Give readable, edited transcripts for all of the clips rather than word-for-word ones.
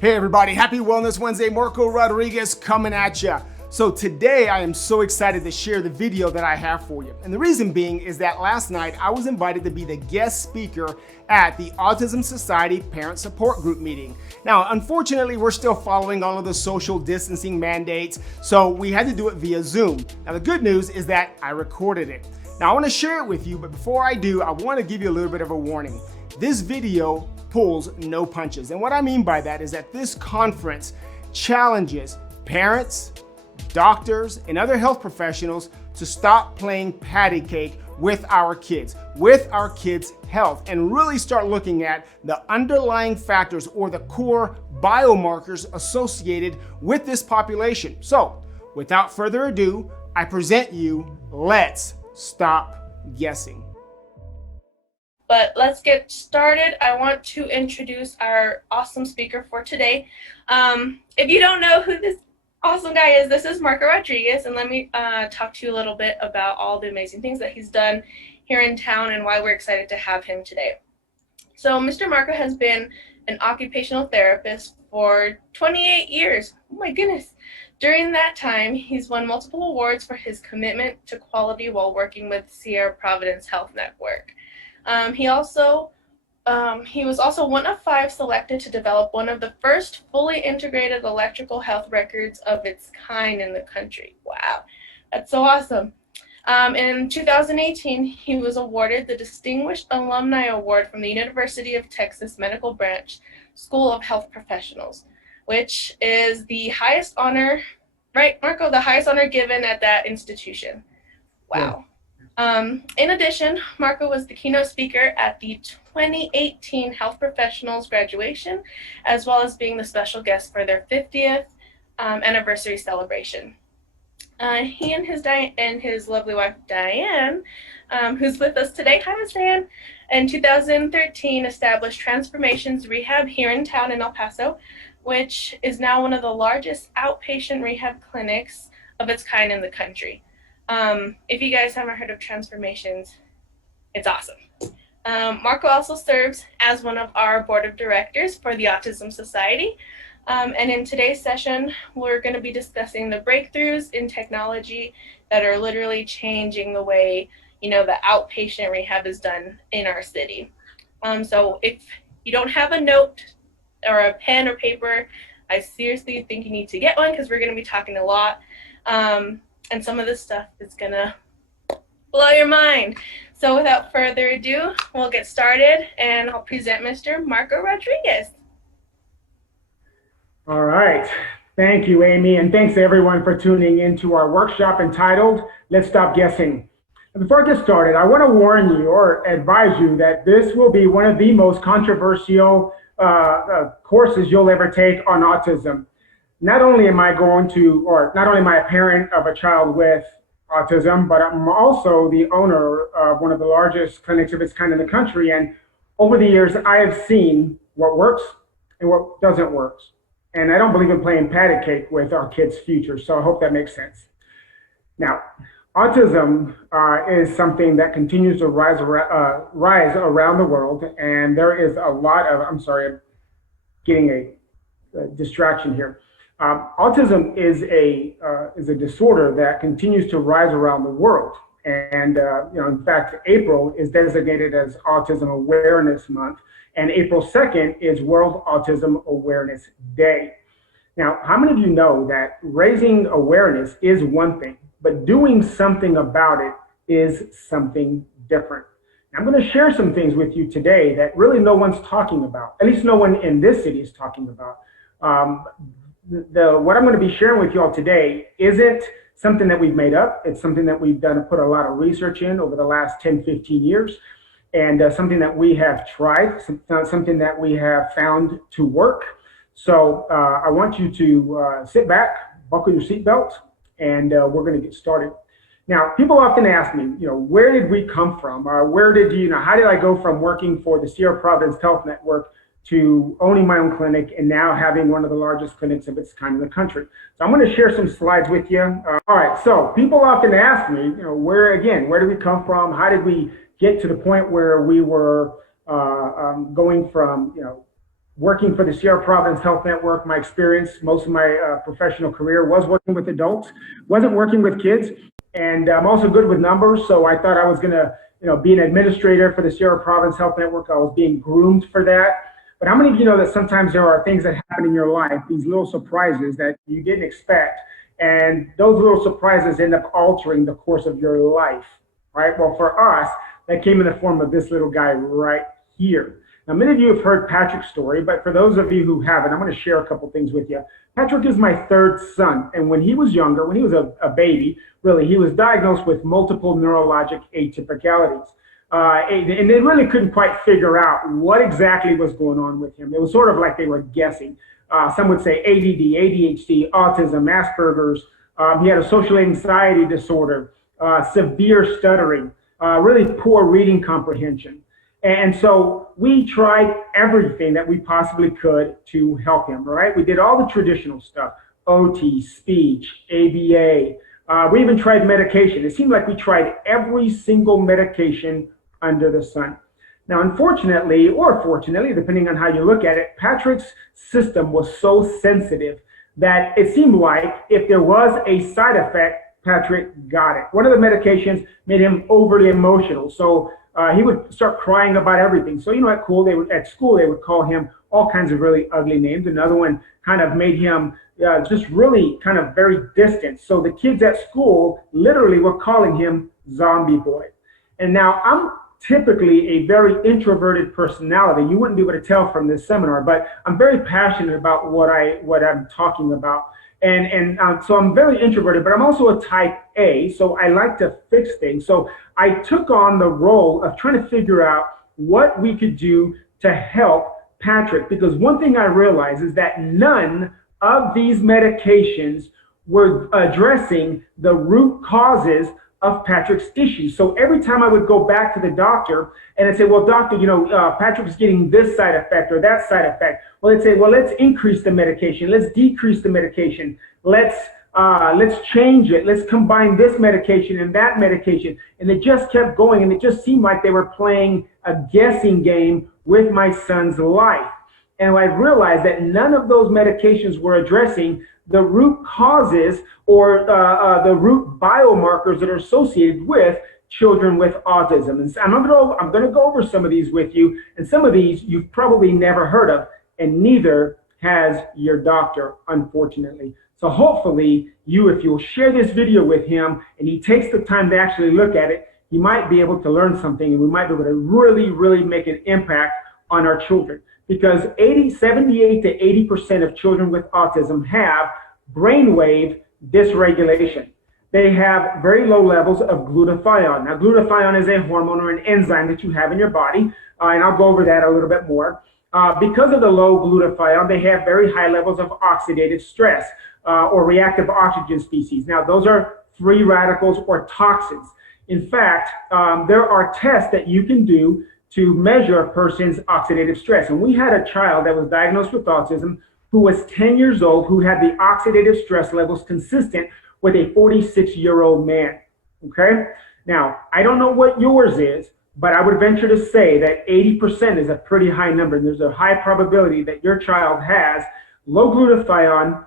Hey everybody, happy Wellness Wednesday. Marco Rodriguez coming at ya. So today I am so excited to share the video that I have for you. And the reason being is that last night I was invited to be the guest speaker at the Autism Society Parent Support Group meeting. Now, unfortunately, we're still following all of the social distancing mandates, so we had to do it via Zoom. Now, the good news is that I recorded it. Now, I want to share it with you, but before I do, I want to give you a little bit of a warning. This video pulls no punches. And what I mean by that is that this conference challenges parents, doctors, and other health professionals to stop playing patty cake with our kids' health, and really start looking at the underlying factors or the core biomarkers associated with this population. So, without further ado, I present you, let's stop guessing. But let's get started. I want to introduce our awesome speaker for today. If you don't know who this awesome guy is, this is Marco Rodriguez, and let me talk to you a little bit about all the amazing things that he's done here in town and why we're excited to have him today. So Mr. Marco has been an occupational therapist for 28 years. Oh my goodness. During that time, he's won multiple awards for his commitment to quality while working with Sierra Providence Health Network. He was also one of 5 selected to develop one of the first fully integrated electrical health records of its kind in the country. Wow, that's so awesome. In 2018, he was awarded the Distinguished Alumni Award from the University of Texas Medical Branch School of Health Professionals, which is the highest honor, right, Marco? The highest honor given at that institution. Wow. Yeah. In addition, Marco was the keynote speaker at the 2018 Health Professionals graduation, as well as being the special guest for their 50th anniversary celebration. He and his lovely wife, Diane, who's with us today, hi Miss Diane, in 2013 established Transformations Rehab here in town in El Paso, which is now one of the largest outpatient rehab clinics of its kind in the country. If you guys haven't heard of Transformations, it's awesome. Marco also serves as one of our board of directors for the Autism Society. And in today's session, we're going to be discussing the breakthroughs in technology that are literally changing the way, the outpatient rehab is done in our city. So if you don't have a note or a pen or paper, I seriously think you need to get one because we're going to be talking a lot. And some of this stuff is gonna blow your mind. So without further ado, we'll get started and I'll present Mr. Marco Rodriguez. All right, thank you, Amy, and thanks to everyone for tuning into our workshop entitled, Let's Stop Guessing. And before I get started, I wanna warn you or advise you that this will be one of the most controversial courses you'll ever take on autism. Not only am I a parent of a child with autism, but I'm also the owner of one of the largest clinics of its kind in the country. And over the years, I have seen what works and what doesn't work. And I don't believe in playing patty cake with our kids' future. So I hope that makes sense. Now, autism is something that continues to rise around the world. And there is a lot of, I'm getting a distraction here. Autism is a disorder that continues to rise around the world, and in fact, April is designated as Autism Awareness Month, and April 2nd is World Autism Awareness Day. Now, how many of you know that raising awareness is one thing, but doing something about it is something different? I'm going to share some things with you today that really no one's talking about, at least no one in this city is talking about. What I'm going to be sharing with you all today isn't something that we've made up. It's something that we've put a lot of research in over the last 10, 15 years, and something that we have tried, something that we have found to work. So I want you to sit back, buckle your seatbelt, and we're going to get started. Now, people often ask me, where did we come from? How did I go from working for the Sierra Providence Health Network to owning my own clinic and now having one of the largest clinics of its kind in the country? So I'm going to share some slides with you. All right, so people often ask me, where did we come from? How did we get to the point where we were going from, working for the Sierra Province Health Network. My experience, most of my professional career was working with adults, wasn't working with kids. And I'm also good with numbers. So I thought I was going to, be an administrator for the Sierra Province Health Network. I was being groomed for that. But how many of you know that sometimes there are things that happen in your life, these little surprises that you didn't expect, and those little surprises end up altering the course of your life, right? Well, for us, that came in the form of this little guy right here. Now, many of you have heard Patrick's story, but for those of you who haven't, I'm going to share a couple things with you. Patrick is my third son, and when he was younger, when he was a baby, really, he was diagnosed with multiple neurologic atypicalities. And they really couldn't quite figure out what exactly was going on with him. It was sort of like they were guessing. Some would say ADD, ADHD, autism, Asperger's. He had a social anxiety disorder, severe stuttering, really poor reading comprehension. And so we tried everything that we possibly could to help him, right? We did all the traditional stuff, OT, speech, ABA. We even tried medication. It seemed like we tried every single medication under the sun. Now, unfortunately, or fortunately, depending on how you look at it, Patrick's system was so sensitive that it seemed like if there was a side effect, Patrick got it. One of the medications made him overly emotional. So he would start crying about everything. So, at school, they would call him all kinds of really ugly names. Another one kind of made him just really kind of very distant. So the kids at school literally were calling him Zombie Boy. And now I'm typically a very introverted personality. You wouldn't be able to tell from this seminar, but I'm very passionate about what I'm talking about. And so I'm very introverted, but I'm also a type A, so I like to fix things. So I took on the role of trying to figure out what we could do to help Patrick, because one thing I realized is that none of these medications were addressing the root causes of Patrick's issues. So every time I would go back to the doctor and I'd say, well, doctor, Patrick's getting this side effect or that side effect. Well, they'd say, well, let's increase the medication. Let's decrease the medication. Let's change it. Let's combine this medication and that medication. And it just kept going. And it just seemed like they were playing a guessing game with my son's life. And I realized that none of those medications were addressing the root causes or the root biomarkers that are associated with children with autism. And I'm going to go over some of these with you, and some of these you've probably never heard of, and neither has your doctor, unfortunately. So hopefully if you'll share this video with him and he takes the time to actually look at it, he might be able to learn something, and we might be able to really, really make an impact on our children. Because 78 to 80% of children with autism have brainwave dysregulation. They have very low levels of glutathione. Now, glutathione is a hormone or an enzyme that you have in your body, and I'll go over that a little bit more. Because of the low glutathione, they have very high levels of oxidative stress or reactive oxygen species. Now, those are free radicals or toxins. In fact, there are tests that you can do to measure a person's oxidative stress. And we had a child that was diagnosed with autism who was 10 years old, who had the oxidative stress levels consistent with a 46-year-old man, okay? Now, I don't know what yours is, but I would venture to say that 80% is a pretty high number. And there's a high probability that your child has low glutathione,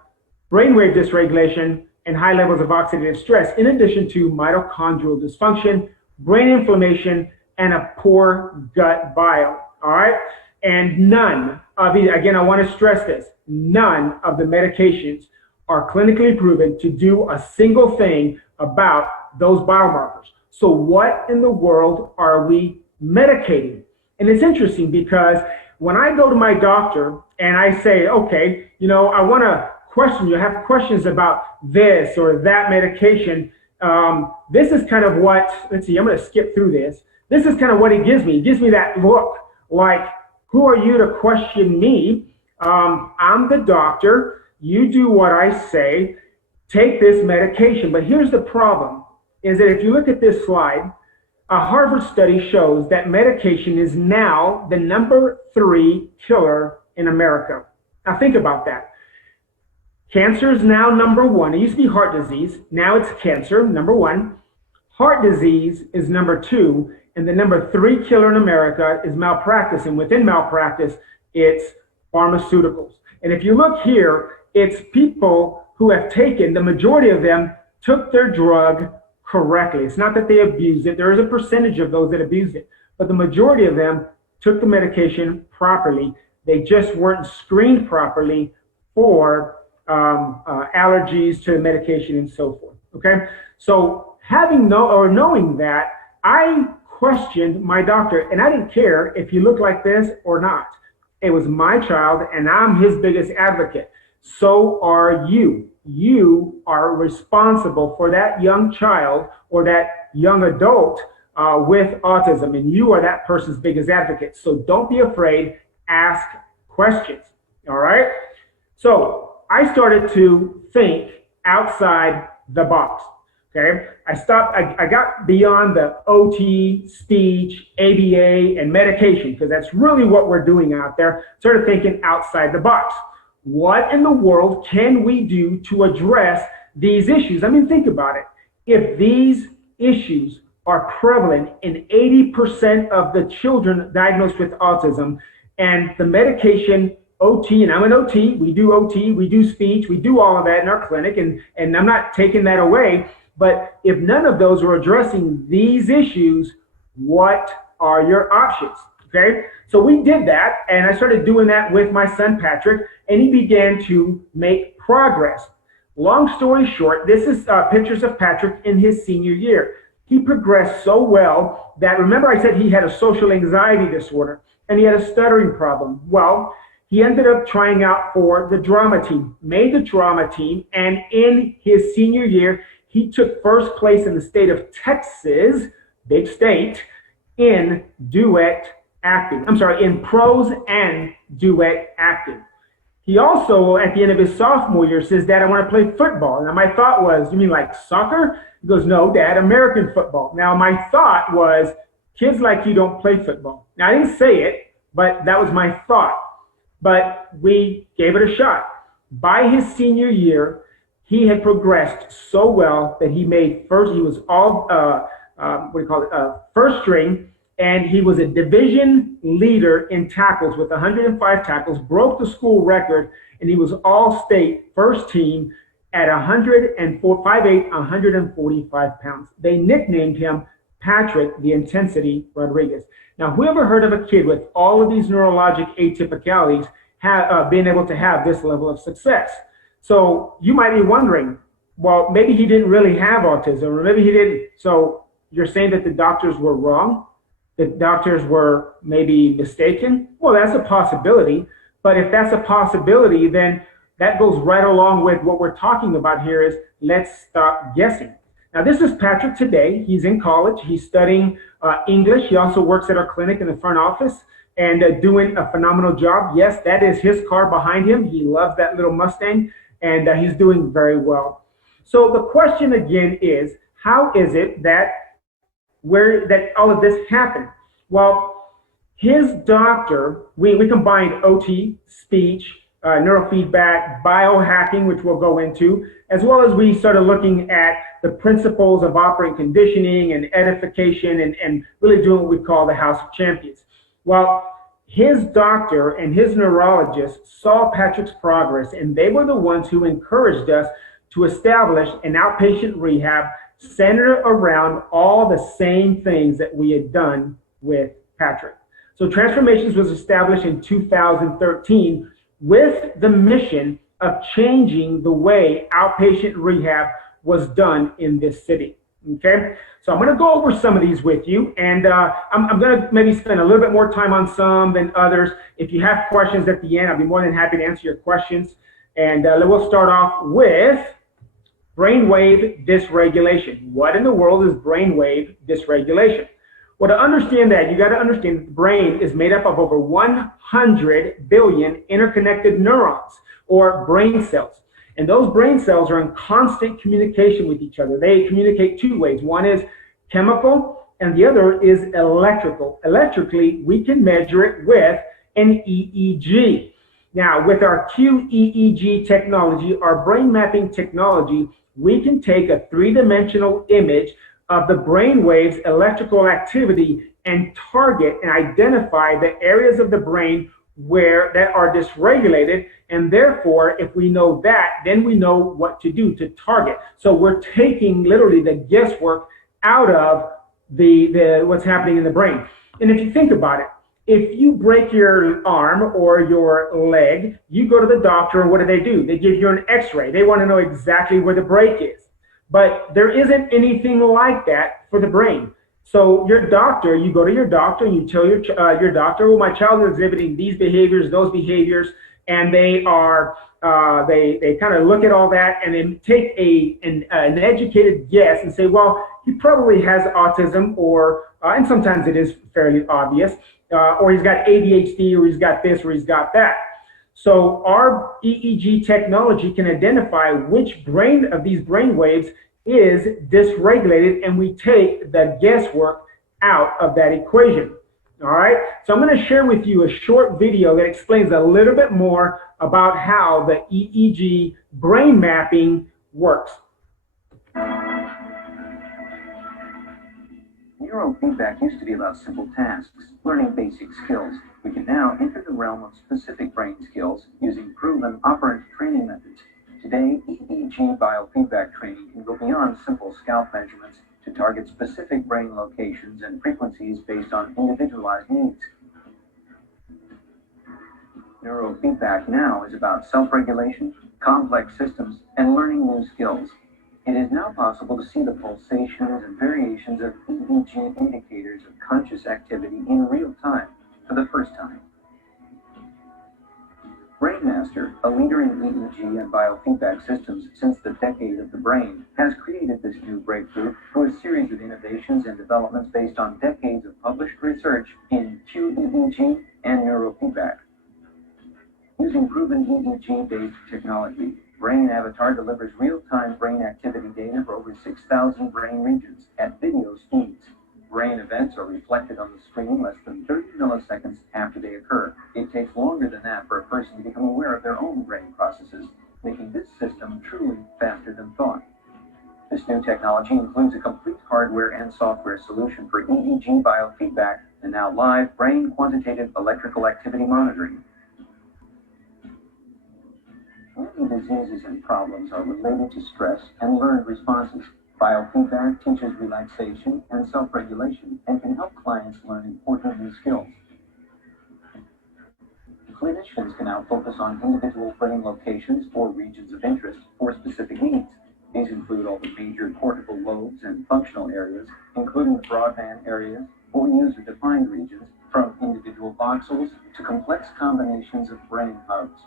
brainwave dysregulation, and high levels of oxidative stress, in addition to mitochondrial dysfunction, brain inflammation, and a poor gut bio, all right? And none of these, again, I want to stress this, none of the medications are clinically proven to do a single thing about those biomarkers. So what in the world are we medicating? And it's interesting because when I go to my doctor and I say, okay, I want to question you, I have questions about this or that medication, this is kind of what, let's see, I'm going to skip through this. This is kind of what he gives me. He gives me that look like, who are you to question me? I'm the doctor. You do what I say. Take this medication. But here's the problem, is that if you look at this slide, a Harvard study shows that medication is now the number 3 killer in America. Now think about that. Cancer is now number 1. It used to be heart disease. Now it's cancer, number 1. Heart disease is number 2. And the number 3 killer in America is malpractice. And within malpractice, it's pharmaceuticals. And if you look here, it's people who have taken, the majority of them took their drug correctly. It's not that they abused it. There is a percentage of those that abused it, but the majority of them took the medication properly. They just weren't screened properly for allergies to the medication and so forth. Okay, so knowing that, I questioned my doctor, and I didn't care if he looked like this or not. It was my child, and I'm his biggest advocate. So are you. You are responsible for that young child or that young adult with autism, and you are that person's biggest advocate. So don't be afraid, ask questions, all right? So I started to think outside the box, okay? I got beyond the OT, speech, ABA, and medication, because that's really what we're doing out there. Started thinking outside the box. What in the world can we do to address these issues? I mean, think about it. If these issues are prevalent in 80% of the children diagnosed with autism, and the medication OT, and I'm an OT, we do speech, we do all of that in our clinic, and I'm not taking that away, but if none of those are addressing these issues, what are your options? Okay, so we did that, and I started doing that with my son Patrick, and he began to make progress. Long story short, this is pictures of Patrick in his senior year. He progressed so well that, remember I said he had a social anxiety disorder, and he had a stuttering problem. Well, he ended up trying out for the drama team, made the drama team, and in his senior year, he took first place in the state of Texas, big state, in in prose and duet acting. He also, at the end of his sophomore year, says, Dad, I want to play football. Now, my thought was, you mean like soccer? He goes, no, Dad, American football. Now, my thought was, kids like you don't play football. Now, I didn't say it, but that was my thought. But we gave it a shot. By his senior year, he had progressed so well that he made he was all, first string, and he was a division leader in tackles with 105 tackles, broke the school record, and he was all-state first team at 5'8", 145 pounds. They nicknamed him Patrick the Intensity Rodriguez. Now, whoever heard of a kid with all of these neurologic atypicalities being able to have this level of success? So you might be wondering, well, maybe he didn't really have autism, or maybe he didn't. So you're saying that the doctors were wrong? The doctors were maybe mistaken? Well, that's a possibility. But if that's a possibility, then that goes right along with what we're talking about here is let's stop guessing. Now, this is Patrick today. He's in college. He's studying English. He also works at our clinic in the front office and doing a phenomenal job. Yes, that is his car behind him. He loves that little Mustang, and he's doing very well. So the question again is, how is it that all of this happened? Well, his doctor, we combined OT, speech, neurofeedback, biohacking, which we'll go into, as well as we started looking at the principles of operant conditioning and edification and really doing what we call the House of Champions. Well, his doctor and his neurologist saw Patrick's progress, and they were the ones who encouraged us to establish an outpatient rehab centered around all the same things that we had done with Patrick. So Transformations was established in 2013 with the mission of changing the way outpatient rehab was done in this city. Okay, so I'm going to go over some of these with you, and I'm going to maybe spend a little bit more time on some than others. If you have questions at the end, I'll be more than happy to answer your questions. And we'll start off with brainwave dysregulation. What in the world is brainwave dysregulation? Well, to understand that, you got to understand that the brain is made up of over 100 billion interconnected neurons or brain cells. And those brain cells are in constant communication with each other. They communicate two ways. One is chemical, and the other is electrical. Electrically, we can measure it with an EEG. Now, with our QEEG technology, our brain mapping technology, we can take a three-dimensional image of the brain waves' electrical activity and target and identify the areas of the brain that are dysregulated, and therefore, if we know that, then we know what to do to target. So we're taking literally the guesswork out of the what's happening in the brain. And if you think about it, if you break your arm or your leg, you go to the doctor, and what do? They give you an x-ray. They want to know exactly where the break is. But there isn't anything like that for the brain. So your doctor, you go to your doctor and you tell your doctor, well, my child is exhibiting these behaviors, those behaviors, and they are they kind of look at all that and then take an educated guess and say, well, he probably has autism, or and sometimes it is fairly obvious, or he's got ADHD, or he's got this, or he's got that. So our EEG technology can identify which brain of these brain waves is dysregulated, and we take the guesswork out of that equation. All right, so I'm going to share with you a short video that explains a little bit more about how the EEG brain mapping works. Neurofeedback used to be about simple tasks, learning basic skills. We can now enter the realm of specific brain skills using proven operant training methods. Today, EEG biofeedback training can go beyond simple scalp measurements to target specific brain locations and frequencies based on individualized needs. Neurofeedback now is about self-regulation, complex systems, and learning new skills. It is now possible to see the pulsations and variations of EEG indicators of conscious activity in real time for the first time. BrainMaster, a leader in EEG and biofeedback systems since the decade of the brain, has created this new breakthrough through a series of innovations and developments based on decades of published research in QEEG and neurofeedback. Using proven EEG-based technology, Brain Avatar delivers real-time brain activity data for over 6,000 brain regions at video speeds. Brain events are reflected on the screen less than 30 milliseconds after they occur. It takes longer than that for a person to become aware of their own brain processes, making this system truly faster than thought. This new technology includes a complete hardware and software solution for EEG biofeedback and now live brain quantitative electrical activity monitoring. Many diseases and problems are related to stress and learned responses. Biofeedback teaches relaxation and self-regulation and can help clients learn important new skills. Clinicians can now focus on individual brain locations or regions of interest for specific needs. These include all the major cortical lobes and functional areas, including the broadband areas or user-defined regions, from individual voxels to complex combinations of brain hubs.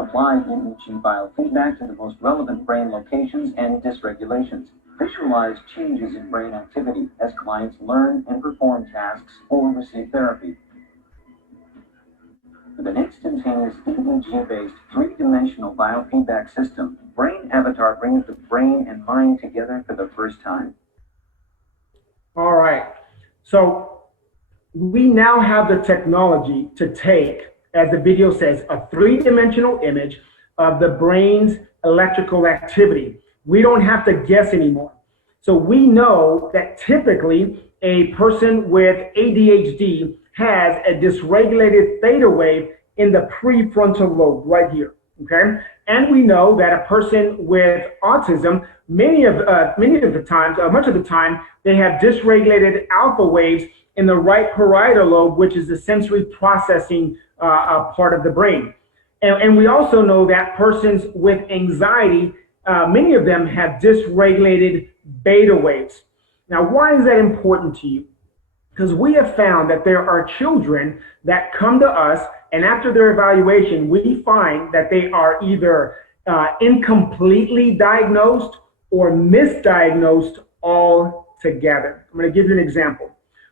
Apply EEG biofeedback to the most relevant brain locations and dysregulations. Visualize changes in brain activity as clients learn and perform tasks or receive therapy. With an instantaneous EEG-based three-dimensional biofeedback system, Brain Avatar brings the brain and mind together for the first time. All right, so we now have the technology to take, as the video says, a three-dimensional image of the brain's electrical activity. We don't have to guess anymore. So we know that typically a person with ADHD has a dysregulated theta wave in the prefrontal lobe right here, okay? And we know that a person with autism, much of the time, they have dysregulated alpha waves in the right parietal lobe, which is the sensory processing part of the brain. And we also know that persons with anxiety, many of them have dysregulated beta waves. Now, why is that important to you? Because we have found that there are children that come to us, and after their evaluation, we find that they are either incompletely diagnosed or misdiagnosed altogether. I'm going to give you an example.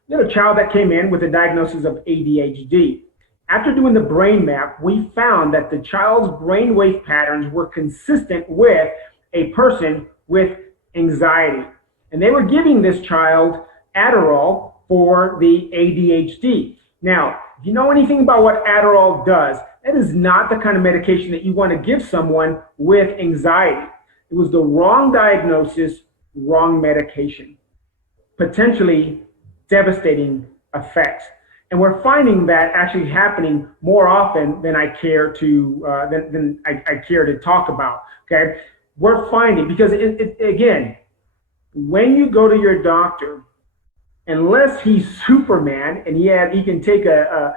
We had a child that came in with a diagnosis of ADHD. After doing the brain map, we found that the child's brainwave patterns were consistent with a person with anxiety. And they were giving this child Adderall for the ADHD. Now, if you know anything about what Adderall does, that is not the kind of medication that you want to give someone with anxiety. It was the wrong diagnosis, wrong medication, potentially devastating effects. And we're finding that actually happening more often than I care to I care to talk about. Okay, we're finding, because again, when you go to your doctor, unless he's Superman and he can take a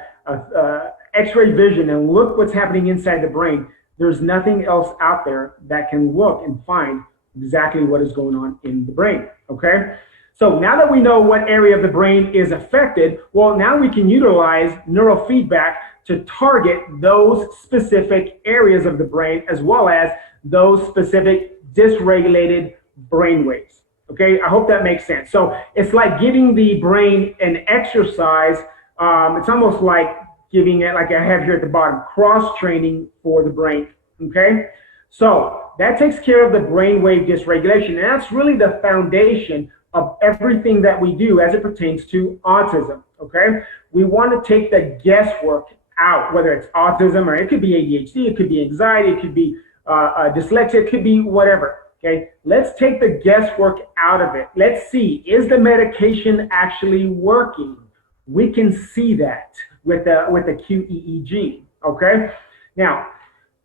X-ray vision and look what's happening inside the brain, there's nothing else out there that can look and find exactly what is going on in the brain. Okay. So now that we know what area of the brain is affected, well, now we can utilize neurofeedback to target those specific areas of the brain, as well as those specific dysregulated brain waves. Okay, I hope that makes sense. So it's like giving the brain an exercise. It's almost like giving it, like I have here at the bottom, cross-training for the brain. Okay, so that takes care of the brainwave dysregulation, and that's really the foundation of everything that we do as it pertains to autism. Okay, we want to take the guesswork out, whether it's autism or it could be ADHD, it could be anxiety, it could be dyslexia, it could be whatever. Okay, let's take the guesswork out of it. Let's see, is the medication actually working? We can see that with the QEEG. Okay, now,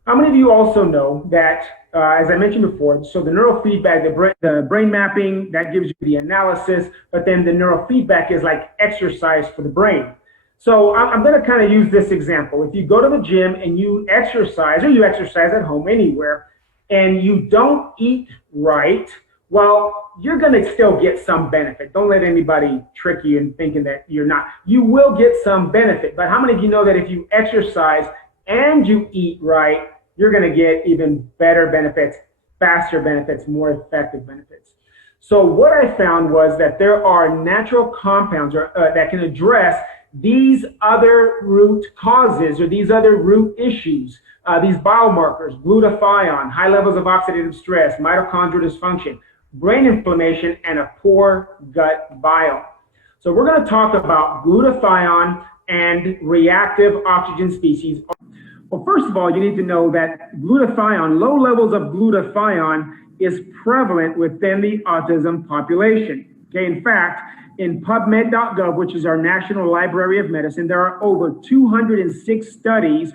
how many of you also know that, as I mentioned before, so the neurofeedback, the brain mapping, that gives you the analysis, but then the neurofeedback is like exercise for the brain. So I'm going to kind of use this example. If you go to the gym and you exercise, or you exercise at home, anywhere, and you don't eat right, well, you're going to still get some benefit. Don't let anybody trick you in thinking that you're not. You will get some benefit, but how many of you know that if you exercise and you eat right, you're going to get even better benefits, faster benefits, more effective benefits? So what I found was that there are natural compounds that can address these other root causes, or these other root issues, these biomarkers: glutathione, high levels of oxidative stress, mitochondrial dysfunction, brain inflammation, and a poor gut biome. So we're going to talk about glutathione and reactive oxygen species. Well, first of all, you need to know that glutathione, low levels of glutathione, is prevalent within the autism population. Okay, in fact, in PubMed.gov, which is our National Library of Medicine, there are over 206 studies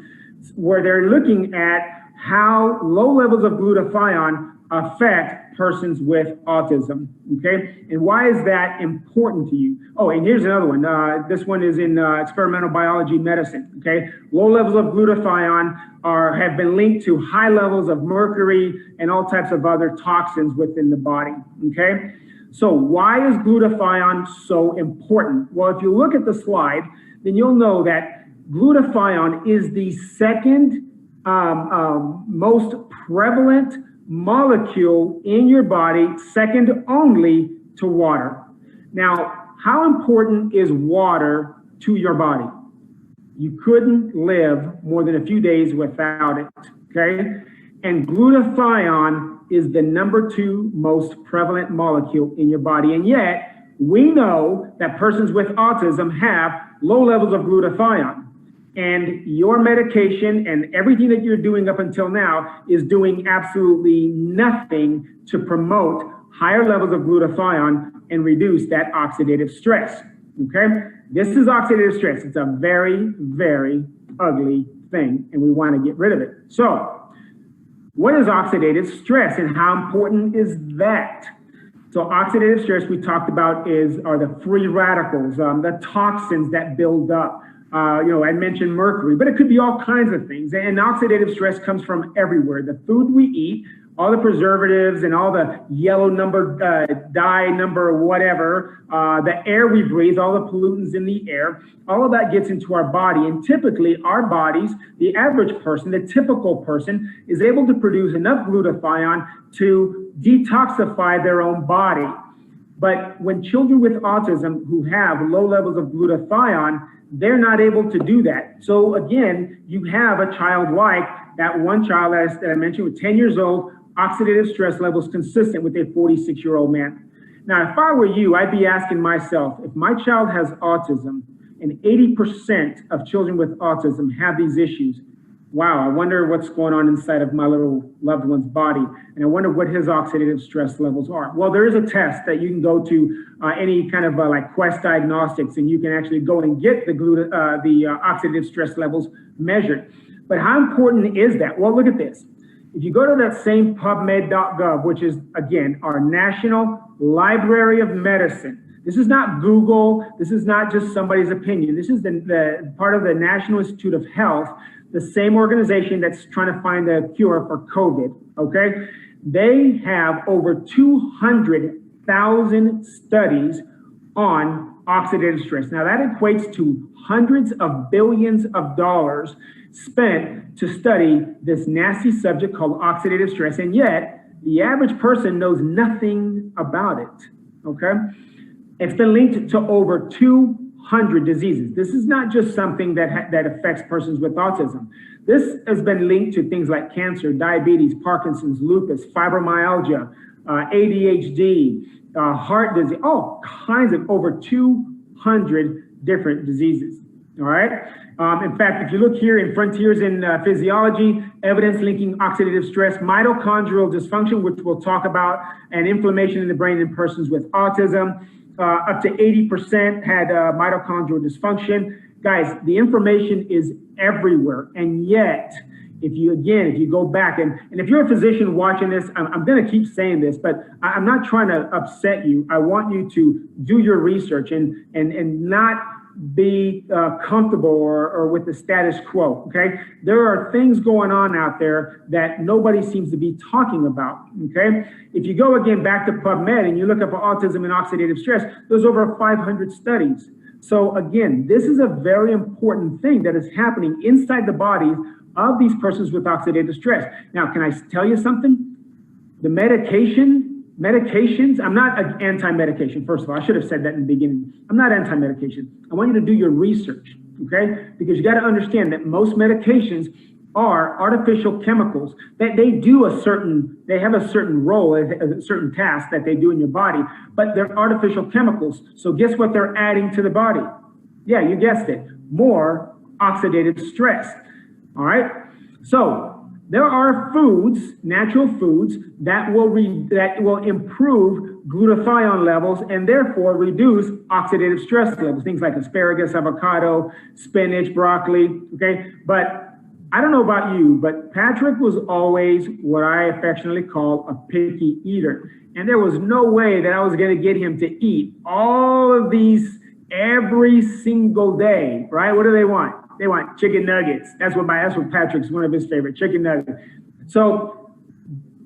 where they're looking at how low levels of glutathione affect persons with autism. Okay, and why is that important to you? Oh, and here's another one. This one is in experimental biology medicine. Okay, low levels of glutathione have been linked to high levels of mercury and all types of other toxins within the body. Okay, so why is glutathione so important? Well, if you look at the slide, then you'll know that glutathione is the second most prevalent molecule in your body, second only to water. Now, how important is water to your body? You couldn't live more than a few days without it, okay? And glutathione is the number 2 most prevalent molecule in your body. And yet, we know that persons with autism have low levels of glutathione. And your medication and everything that you're doing up until now is doing absolutely nothing to promote higher levels of glutathione and reduce that oxidative stress. Okay? This is oxidative stress. It's a very, very ugly thing, and we want to get rid of it. So, what is oxidative stress and how important is that? So oxidative stress we talked about are the free radicals, the toxins that build up. I mentioned mercury, but it could be all kinds of things. And oxidative stress comes from everywhere. The food we eat, all the preservatives and all the yellow number, dye number, whatever, the air we breathe, all the pollutants in the air, all of that gets into our body. And typically our bodies, the average person, the typical person, is able to produce enough glutathione to detoxify their own body. But when children with autism who have low levels of glutathione, they're not able to do that. So again, you have a child like that one child that I mentioned with 10 years old, oxidative stress levels consistent with a 46-year-old man. Now, if I were you, I'd be asking myself, if my child has autism and 80% of children with autism have these issues, wow, I wonder what's going on inside of my little loved one's body. And I wonder what his oxidative stress levels are. Well, there is a test that you can go to any kind of like Quest Diagnostics, and you can actually go and get the oxidative stress levels measured. But how important is that? Well, look at this. If you go to that same PubMed.gov, which is, again, our National Library of Medicine, this is not Google. This is not just somebody's opinion. This is the part of the National Institute of Health, the same organization that's trying to find a cure for COVID, okay? They have over 200,000 studies on oxidative stress. Now, that equates to hundreds of billions of dollars spent to study this nasty subject called oxidative stress, and yet the average person knows nothing about it, okay? It's been linked to over 200 diseases. This is not just something that affects persons with autism. This has been linked to things like cancer, diabetes, Parkinson's, lupus, fibromyalgia, ADHD, heart disease, all kinds of over 200 different diseases, all right? In fact, if you look here in Frontiers in Physiology, evidence linking oxidative stress, mitochondrial dysfunction, which we'll talk about, and inflammation in the brain in persons with autism, up to 80% had mitochondrial dysfunction. Guys, the information is everywhere. And yet, if you go back, and if you're a physician watching this, I'm going to keep saying this, but I'm not trying to upset you. I want you to do your research and not be comfortable or with the status quo, okay? There are things going on out there that nobody seems to be talking about, okay? If you go again back to PubMed and you look up autism and oxidative stress, there's over 500 studies. So again, this is a very important thing that is happening inside the bodies of these persons with oxidative stress. Now, can I tell you something? The medications, I'm not anti-medication, first of all. I should have said that in the beginning. I'm not anti-medication. I want you to do your research, okay? Because you got to understand that most medications are artificial chemicals that they have a certain role, a certain task that they do in your body, but they're artificial chemicals. So guess what they're adding to the body? Yeah, you guessed it, more oxidative stress, all right? So there are foods, natural foods, that will improve glutathione levels and therefore reduce oxidative stress levels. Things like asparagus, avocado, spinach, broccoli, okay? But I don't know about you, but Patrick was always what I affectionately call a picky eater. And there was no way that I was gonna get him to eat all of these every single day, right? What do they want? They want chicken nuggets. That's what Patrick's one of his favorite, chicken nuggets. So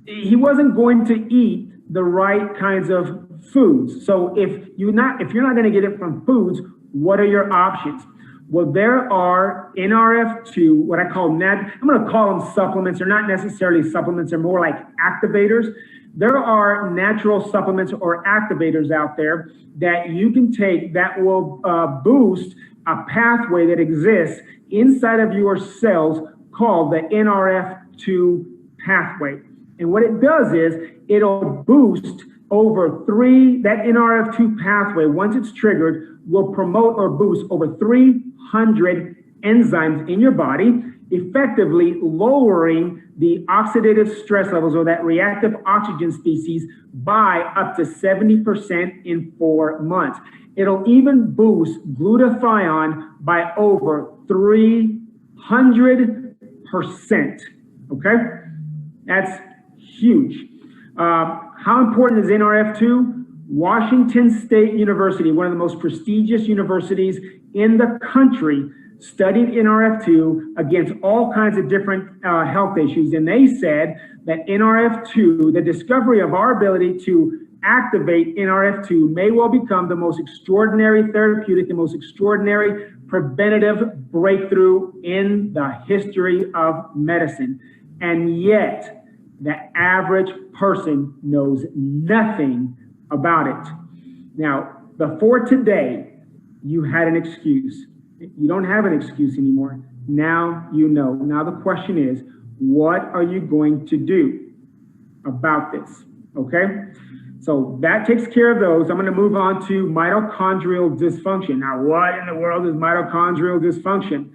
he wasn't going to eat the right kinds of foods. So if you're not going to get it from foods, what are your options? Well, there are NRF2, what I call I'm going to call them supplements. They're not necessarily supplements. They're more like activators. There are natural supplements or activators out there that you can take that will boost a pathway that exists inside of your cells called the NRF2 pathway. And what it does is it'll boost that NRF2 pathway, once it's triggered, will promote or boost over 300 enzymes in your body, effectively lowering the oxidative stress levels or that reactive oxygen species by up to 70% in 4 months. It'll even boost glutathione by over 300%, okay? That's huge. How important is NRF2? Washington State University, one of the most prestigious universities in the country, studied NRF2 against all kinds of different health issues. And they said that NRF2, the discovery of our ability to activate NRF2 may well become the most extraordinary therapeutic, the most extraordinary preventative breakthrough in the history of medicine. And yet, the average person knows nothing about it. Now, before today, you had an excuse. You don't have an excuse anymore. Now you know. Now the question is, what are you going to do about this? Okay? So that takes care of those. I'm going to move on to mitochondrial dysfunction. Now, what in the world is mitochondrial dysfunction?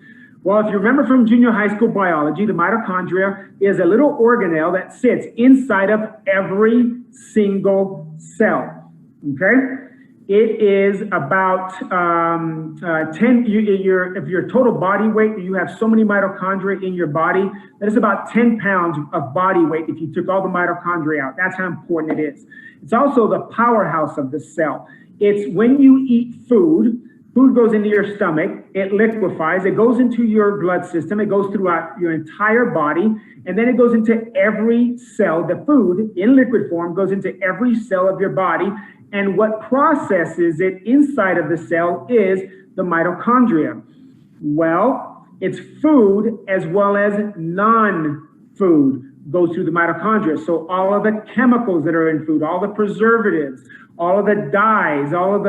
Well, if you remember from junior high school biology, the mitochondria is a little organelle that sits inside of every single cell, okay? It is about 10, if your total body weight, you have so many mitochondria in your body, that is about 10 pounds of body weight if you took all the mitochondria out. That's how important it is. It's also the powerhouse of the cell. It's when you eat food, food goes into your stomach, it liquefies, it goes into your blood system, it goes throughout your entire body, and then it goes into every cell. The food in liquid form goes into every cell of your body. And what processes it inside of the cell is the mitochondria. Well, it's food as well as non-food goes through the mitochondria. So all of the chemicals that are in food, all the preservatives, all of the dyes, all of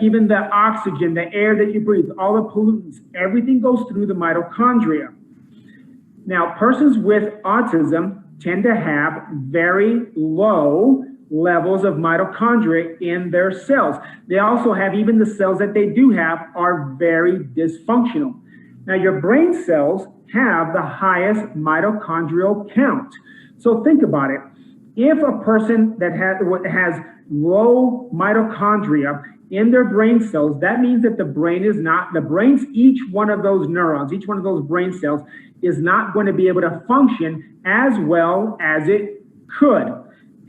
even the oxygen, the air that you breathe, all the pollutants, everything goes through the mitochondria. Now, persons with autism tend to have very low levels of mitochondria in their cells. They also have, even the cells that they do have are very dysfunctional. Now, your brain cells have the highest mitochondrial count. So think about it. If a person that has low mitochondria in their brain cells, that means that each one of those neurons, each one of those brain cells is not going to be able to function as well as it could.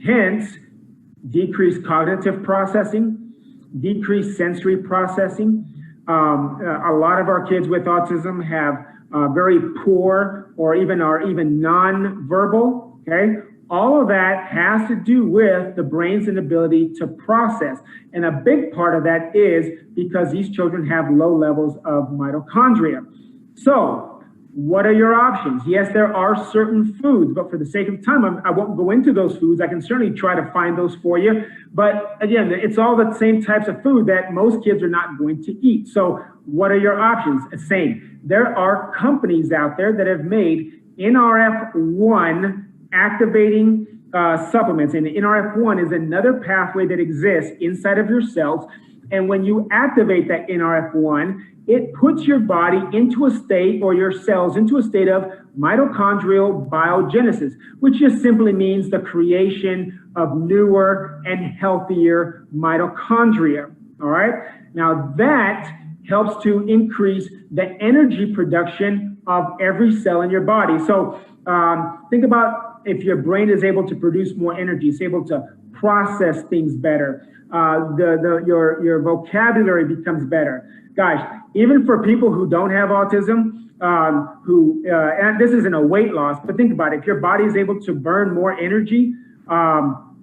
Hence, decreased cognitive processing, decreased sensory processing. A lot of our kids with autism have very poor or even non-verbal, okay? All of that has to do with the brain's inability to process. And a big part of that is because these children have low levels of mitochondria. So, what are your options? Yes, there are certain foods, but for the sake of time, I won't go into those foods. I can certainly try to find those for you. But again, it's all the same types of food that most kids are not going to eat. So what are your options? Same. There are companies out there that have made NRF1 activating supplements. And NRF1 is another pathway that exists inside of your cells. And when you activate that NRF1, it puts your body into a state, or your cells into a state of mitochondrial biogenesis, which just simply means the creation of newer and healthier mitochondria. All right. Now that helps to increase the energy production of every cell in your body. So think about if your brain is able to produce more energy, it's able to process things better. Your vocabulary becomes better. Guys, even for people who don't have autism, and this isn't a weight loss, but think about it. If your body is able to burn more energy,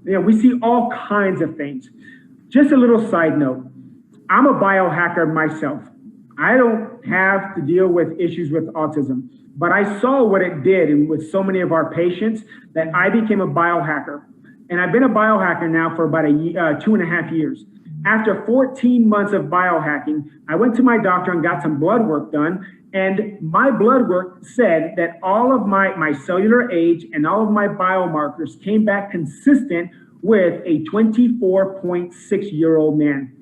we see all kinds of things. Just a little side note. I'm a biohacker myself. I don't have to deal with issues with autism, but I saw what it did with so many of our patients that I became a biohacker. And I've been a biohacker now for about 2.5 years. After 14 months of biohacking, I went to my doctor and got some blood work done. And my blood work said that all of my cellular age and all of my biomarkers came back consistent with a 24.6-year-old man.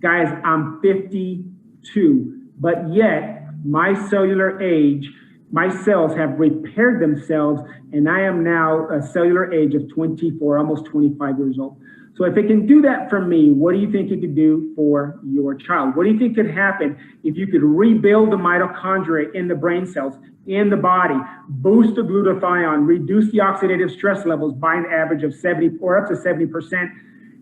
Guys, I'm 52, but yet my cellular age, my cells have repaired themselves, and I am now a cellular age of 24, almost 25 years old. So if it can do that for me, what do you think it could do for your child? What do you think could happen if you could rebuild the mitochondria in the brain cells, in the body, boost the glutathione, reduce the oxidative stress levels by an average of 70 or up to 70%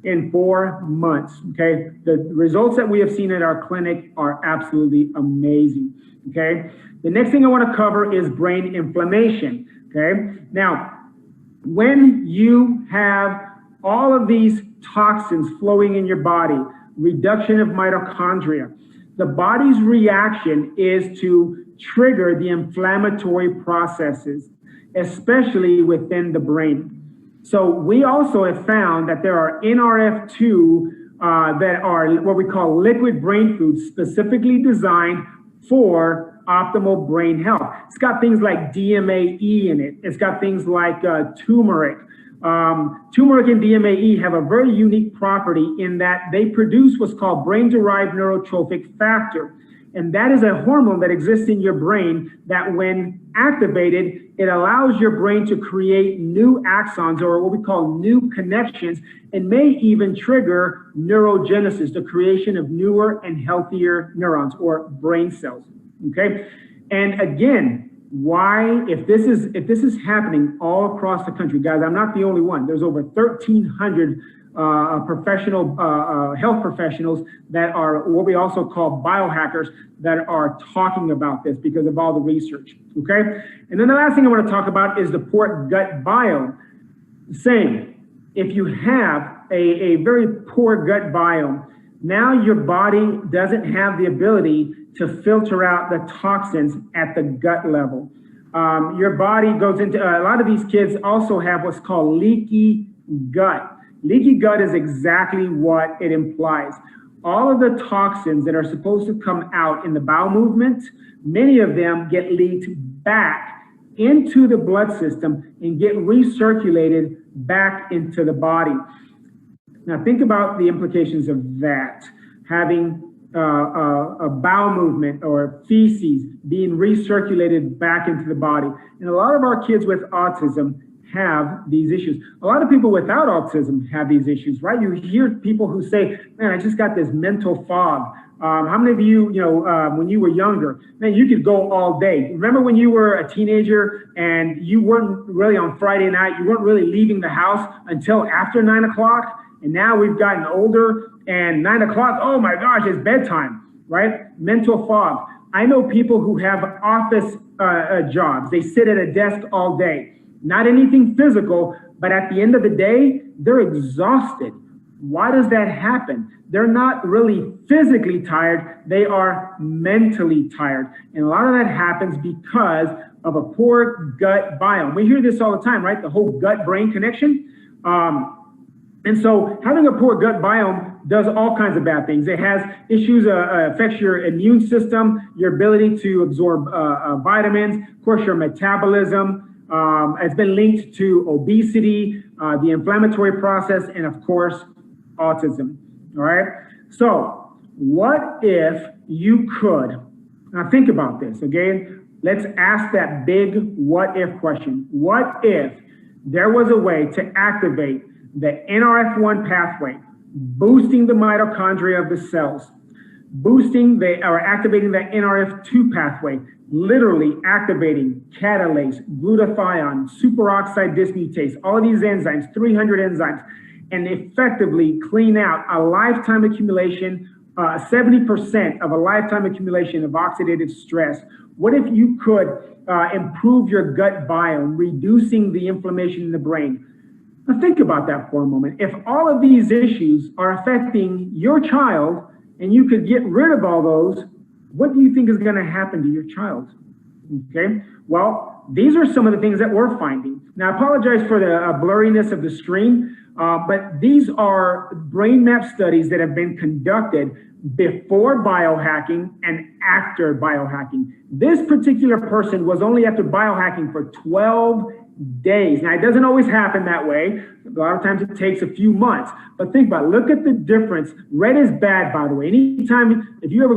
in 4 months, okay? The results that we have seen at our clinic are absolutely amazing, okay? The next thing I want to cover is brain inflammation, okay? Now, when you have all of these toxins flowing in your body, reduction of mitochondria, the body's reaction is to trigger the inflammatory processes, especially within the brain. So we also have found that there are NRF2 that are what we call liquid brain foods, specifically designed for optimal brain health. It's got things like DMAE in it. It's got things like turmeric. Turmeric and DMAE have a very unique property in that they produce what's called brain-derived neurotrophic factor. And that is a hormone that exists in your brain that when activated, it allows your brain to create new axons, or what we call new connections, and may even trigger neurogenesis, the creation of newer and healthier neurons or brain cells. Okay. And again, why, if this is happening all across the country, guys, I'm not the only one. There's over 1,300 health professionals that are what we also call biohackers that are talking about this because of all the research. Okay. And then the last thing I want to talk about is the poor gut biome. Same. If you have a very poor gut biome, now your body doesn't have the ability to filter out the toxins at the gut level. Your body goes into, a lot of these kids also have what's called leaky gut. Leaky gut is exactly what it implies. All of the toxins that are supposed to come out in the bowel movement, many of them get leaked back into the blood system and get recirculated back into the body. Now think about the implications of that. Having a bowel movement or feces being recirculated back into the body. And a lot of our kids with autism have these issues. A lot of people without autism have these issues, right? You hear people who say, man, I just got this mental fog. How many of you, when you were younger, man, you could go all day. Remember when you were a teenager and you weren't really on Friday night, you weren't really leaving the house until after 9 o'clock? And now we've gotten older and 9 o'clock, oh my gosh, it's bedtime, right? Mental fog. I know people who have office jobs. They sit at a desk all day. Not anything physical, but at the end of the day, they're exhausted. Why does that happen? They're not really physically tired. They are mentally tired. And a lot of that happens because of a poor gut biome. We hear this all the time, right? The whole gut-brain connection. And so having a poor gut biome does all kinds of bad things. It has issues, affects your immune system, your ability to absorb vitamins, of course, your metabolism. It's been linked to obesity, the inflammatory process, and of course, autism. All right. So what if you could, now think about this, okay? Let's ask that big what if question. What if there was a way to activate the NRF1 pathway, boosting the mitochondria of the cells, activating the NRF2 pathway, literally activating catalase, glutathione, superoxide dismutase, all of these enzymes, 300 enzymes, and effectively clean out a lifetime accumulation, 70% of a lifetime accumulation of oxidative stress. What if you could improve your gut biome, reducing the inflammation in the brain? Now think about that for a moment. If all of these issues are affecting your child and you could get rid of all those, what do you think is going to happen to your child? Okay, well, these are some of the things that we're finding. Now, I apologize for the blurriness of the screen, but these are brain map studies that have been conducted before biohacking and after biohacking. This particular person was only after biohacking for 12 days. Now, it doesn't always happen that way. A lot of times it takes a few months. But think about it. Look at the difference. Red is bad, by the way. Anytime, if you ever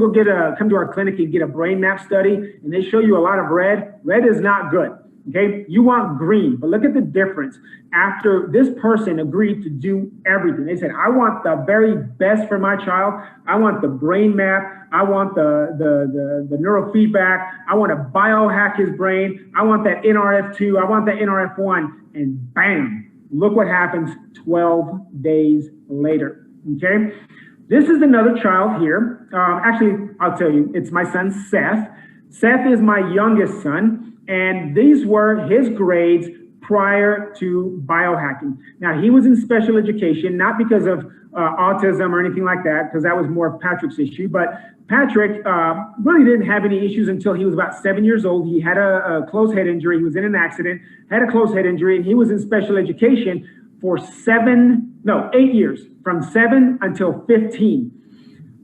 come to our clinic and get a brain map study and they show you a lot of red is not good. Okay, you want green, but look at the difference. After this person agreed to do everything, they said, I want the very best for my child. I want the brain map. I want the neurofeedback. I want to biohack his brain. I want that NRF2. I want that NRF1. And bam, look what happens 12 days later. Okay, this is another child here. Actually, I'll tell you, it's my son, Seth. Seth is my youngest son. And these were his grades prior to biohacking. Now, he was in special education, not because of autism or anything like that, because that was more of Patrick's issue. But Patrick really didn't have any issues until he was about 7 years old. He had a closed head injury. He was in an accident, had a closed head injury, and he was in special education for 8 years, from 7 until 15.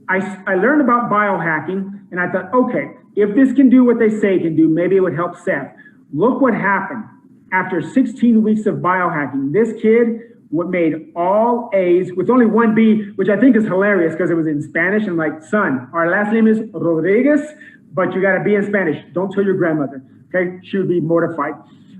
I learned about biohacking, and I thought, okay, if this can do what they say it can do, maybe it would help Seth. Look what happened after 16 weeks of biohacking. This kid what made all A's with only one B, which I think is hilarious because it was in Spanish. And like, son, our last name is Rodriguez, but you got to be in Spanish. Don't tell your grandmother. Okay, she would be mortified.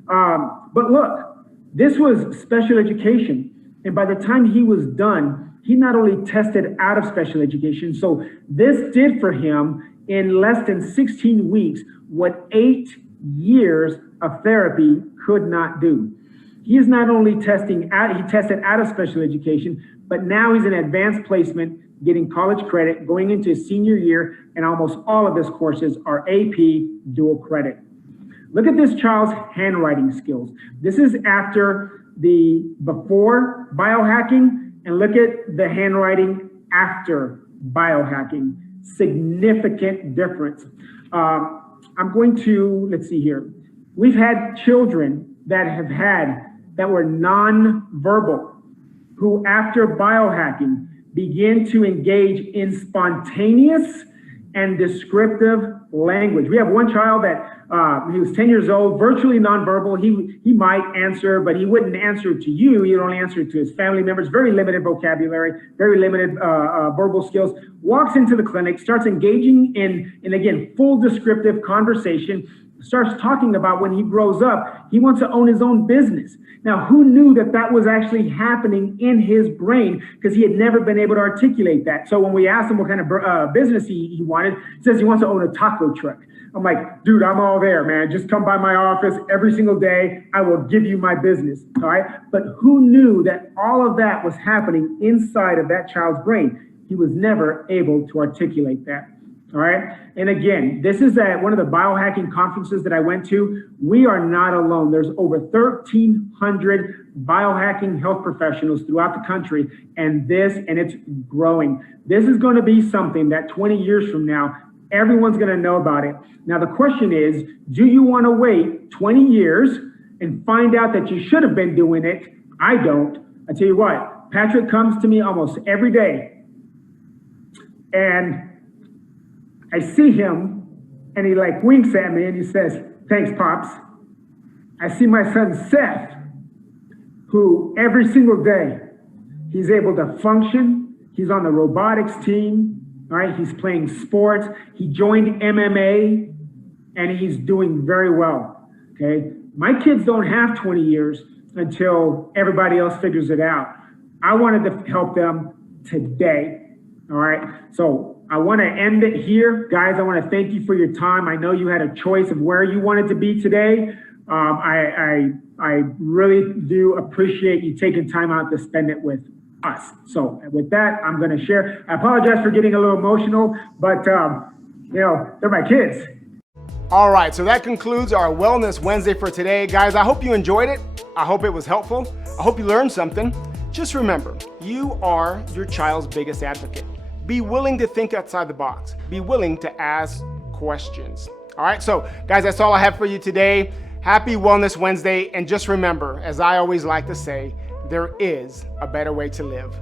But look, this was special education. And by the time he was done, he not only tested out of special education, so this did for him in less than 16 weeks what 8 years of therapy could not do. He is not only he tested out of special education, but now he's in advanced placement, getting college credit, going into his senior year, and almost all of his courses are AP dual credit. Look at this child's handwriting skills. This is after the before biohacking, and look at the handwriting after biohacking. Significant difference. I'm going to, let's see here. We've had children that were non-verbal, who after biohacking begin to engage in spontaneous and descriptive language. We have one child that he was 10 years old, virtually nonverbal. He might answer, but he wouldn't answer to you. He'd only answer to his family members. Very limited vocabulary, very limited verbal skills. Walks into the clinic, starts engaging in again, full descriptive conversation, starts talking about when he grows up, he wants to own his own business. Now, who knew that that was actually happening in his brain? Because he had never been able to articulate that. So when we asked him what kind of business he wanted, he says he wants to own a taco truck. I'm like, dude, I'm all there, man. Just come by my office every single day. I will give you my business, all right? But who knew that all of that was happening inside of that child's brain? He was never able to articulate that. All right. And again, this is at one of the biohacking conferences that I went to. We are not alone. There's over 1,300 biohacking health professionals throughout the country, and it's growing. This is going to be something that 20 years from now, everyone's going to know about it. Now, the question is, do you want to wait 20 years and find out that you should have been doing it? I don't. I tell you what, Patrick comes to me almost every day, and I see him, and he like winks at me, and he says, "Thanks, Pops." I see my son Seth, who every single day, he's able to function. He's on the robotics team, all right? He's playing sports. He joined MMA, and he's doing very well, okay? My kids don't have 20 years until everybody else figures it out. I wanted to help them today, all right? So I want to end it here. Guys, I want to thank you for your time. I know you had a choice of where you wanted to be today. I really do appreciate you taking time out to spend it with us. So with that, I'm going to share. I apologize for getting a little emotional, but they're my kids. All right, so that concludes our Wellness Wednesday for today. Guys, I hope you enjoyed it. I hope it was helpful. I hope you learned something. Just remember, you are your child's biggest advocate. Be willing to think outside the box. Be willing to ask questions. All right, so guys, that's all I have for you today. Happy Wellness Wednesday. And just remember, as I always like to say, there is a better way to live.